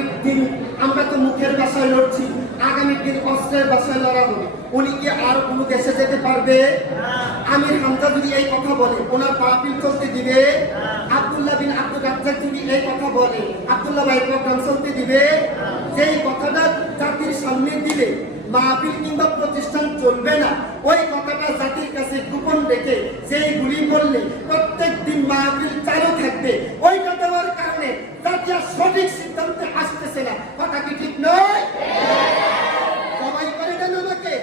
আগামী দিন আমরা তো মুখের ভাষায় লড়ছি, আগামী দিন অস্ত্রের ভাষায় লড়া হবে। উনি কি আর কোনো দেশে যেতে পারবে? আমির হামজা যদি এই কথা বলে ওনার মাহফিল চলতে দিবে? আব্দুল্লাহ বিন আব্দুর রাজ্জাক যদি এই কথা বলে আব্দুল্লাহ ভাই প্রোগ্রাম চলতে দিবে? যেই কথাটা জাতির সামনে দিলে মাহফিল কিংবা প্রতিষ্ঠান চলবে না, ওই কথাটা জাতির কাছে গোপন রেখে যেইগুলি বললে প্রত্যেক দিন মাহফিল চালু থাকবে, ওইটা দেওয়ার কারণে জাতি আর সঠিক সিদ্ধান্তে আসতেছে না। কথা কি ঠিক নয়? সবাই করে দেন আমাকে,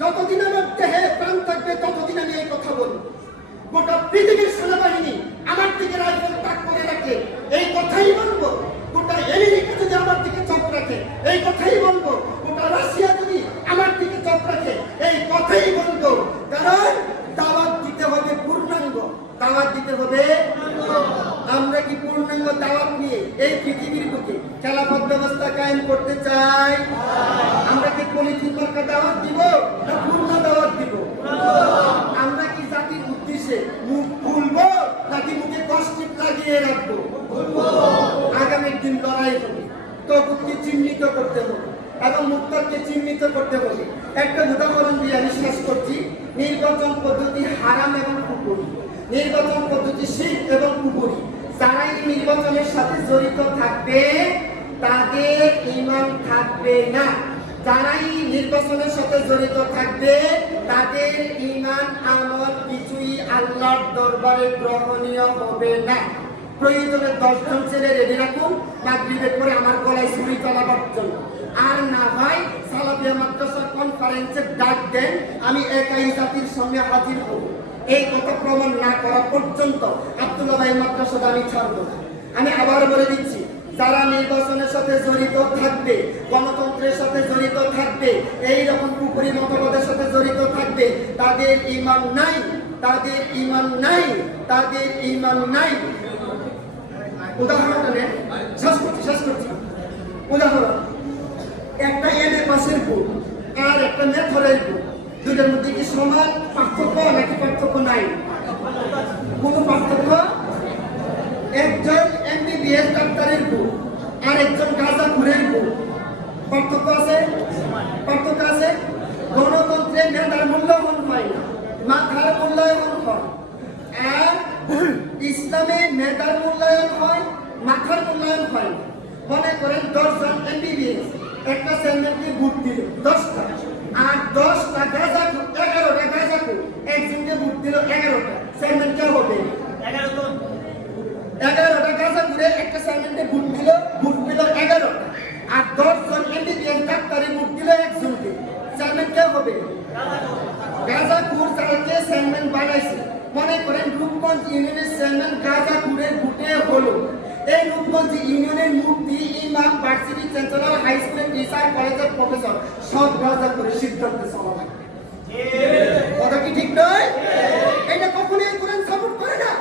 যতদিন আমার দেহে প্রাণ থাকবে ততদিন আমি এই কথা বলবো। গোটা পৃথিবীর সেনাবাহিনী আমার দিকে রাইফেল তাক করে রাখে, এই কথাই বলবো। গোটা আমেরিকা যদি আমার দিকে চোখ রাখে, এই কথাই বলবো। গোটা রাশিয়া যদি আমার দিকে চোখ রাখে, এই কথাই বলবো। কারণ দাওয়াত দিতে হবে পূর্ণাঙ্গ, দাওয়াত দিতে হবে। আমরা কি পূর্ণাঙ্গ দাওয়াত নিয়ে এই পৃথিবীর বুকে খেলাফত ব্যবস্থা কায়েম করতে চাই? আমরা কি পলিথিন মার্কা দাওয়াত দিব না পূর্ণ দাওয়াত দিব? আমরা কি জাতির উদ্দেশ্যে মুখ খুলবো নাকি মুখে কষ্টিপ লাগিয়ে রাখবো? আগামীর দিন লড়াই হবে, তগুতকে চিহ্নিত করতে হবে এবং মুক্তারকে চিহ্নিত করতে হবে। একটা উদাহরণ দিয়ে আমি শেষ করছি। নির্বাচন পদ্ধতি হারাম এবং কুফরি, নির্বাচন পদ্ধতি শিরক এবং কুফরি। যারা এই নির্বাচনের সাথে জড়িত থাকবে তাদের ঈমান থাকবে না। যারাই নির্বাচনের সাথে জড়িত থাকবে তাদের ঈমান আমল কিছুই আল্লাহর দরবারে গ্রহণীয় হবে না। প্রয়োজনে 10 জন ছেলে রেডি রাখুন মাগরিবের পরে আমার গলায় ছুরি চালাবার জন্য। আর না হয় সালাফিয়া মাদ্রাসার কনফারেন্সে ডাক দেন, আমি একাই জাতির সামনে হাজির হব। এই কথা প্রমাণ না করা পর্যন্ত আব্দুল্লাহ ভাই মাদ্রাসাটা আমি ছাড়ব না। আমি আবার বলে দিচ্ছি, যারা নির্বাচনের সাথে জড়িত থাকবে, গণতন্ত্রের সাথে জড়িত থাকবে, এই রকম কুফরি মতবাদের সাথে জড়িত থাকবে, তাদের ঈমান নাই, তাদের ঈমান নাই, তাদের ঈমান নাই। উদাহরণটা নেন, শেষ করছি। উদাহরণ, একটা এম এ পাশের বুক আর একটা মেথরের বুক, দুইটার মধ্যে কি সমান পার্থক্য নাকি পার্থক্য নাই? কোনো পার্থক্য? একজন এমবিবিএস ডাক্তারের বুক আর একজন গাঁজাখুরের বুক, পার্থক্য আছে? পার্থক্য আছে। গণতন্ত্রে মেধার মূল্যায়ন হয় না, মাথার মূল্যায়ন হয়। আর ইসলামে মেধার মূল্যায়ন হয়, মাথার মূল্যায়ন হয় না। মনে করেন 10 জন এমবিবিএস একটা চেয়ারম্যানকে ভোট দিল 10টা, আর 10টা গাঁজাখুর 11টা গাঁজাখুর একজনকে ভোট দিল 11টা, চেয়ারম্যান কে হবে? 11টা গাঁজাখুরে একটা চেয়ারম্যানকে ভোট দিল 11টা, আর 10 জন এমবিবিএস ডাক্তারে ভোট দিল একজনকে, চেয়ারম্যান কে হবে? গাঁজাখুর যাকে চেয়ারম্যান বানাইছে। মনে করেন রূপগঞ্জ ইউনিয়নের চেয়ারম্যান গাঁজাখুরের ভোটে হলো। এই রূপগঞ্জ ইউনিয়নের মুফতি, ইমাম, ভার্সিটি চ্যান্সেলর, হাই স্কুলের টিচার, কলেজের প্রফেসর সব গাঁজাখুরের সিদ্ধান্তে চলা লাগে। কথা কি ঠিক নয়? এটা কখনোই কোরআন সাপোর্ট করে না,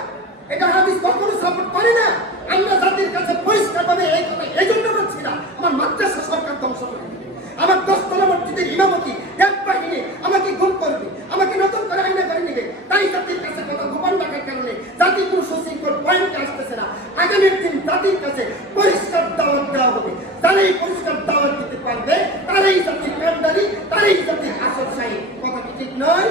এটা হাদিস কখনো সাপোর্ট করে না। আমরা জাতির কাছে পরিষ্কারভাবে এই কথা এই জন্য বলছি না, আমার মাদ্রাসা সরকার ধ্বংস করে দিবে, আমার 10 তলা মসজিদের ইমামতি এক বাহিনী আমাকে গুম করবে, আমাকে নতুন করে আইনা করে নিবে। তাই জাতির কাছে কথা গোপন রাখার কারণে জাতি কোনো সুশৃঙ্খল পয়েন্টে আসতেছে না। আগামীর দিন জাতির কাছে পরিষ্কার দাওয়াত দেওয়া হবে, তারাই পরিষ্কার দাওয়াত দিতে পারবে, তারাই জাতির কান্ডারি, তারাই জাতির আসল শাহী। কথা কি ঠিক নয়?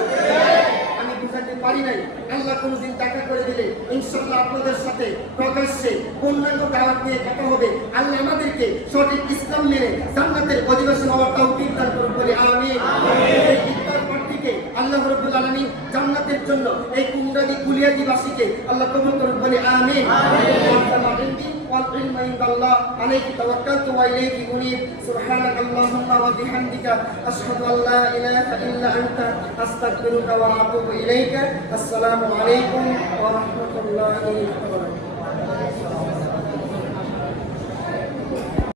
আমি বুঝাতে পারি নাই। আল্লাহ কোনদিন দেখা করে দিলে ইনশাআল্লাহ আপনাদের সাথে প্রকাশ্যে পূর্ণাঙ্গ দাওয়াত নিয়ে কথা হবে। আল্লাহ আমাদেরকে সঠিক ইসলাম মেনে জান্নাতের অধিবাসী হওয়ার তৌফিক দান করুন বলে আমিন। এই ইফতার পার্টিকে আল্লাহ রাব্বুল আলামিন জান্নাতের জন্য এই কুন্ডালি কুলিয়াদিবাসীকে আল্লাহ কবুল করুন বলে আমিন। والعلم عند الله عليك توكلت وإليك أنيب سبحانك اللهم وبحمدك أشهد أن لا إله إلا أنت أستغفرك وأتوب إليك. السلام عليكم ورحمة الله وبركاته.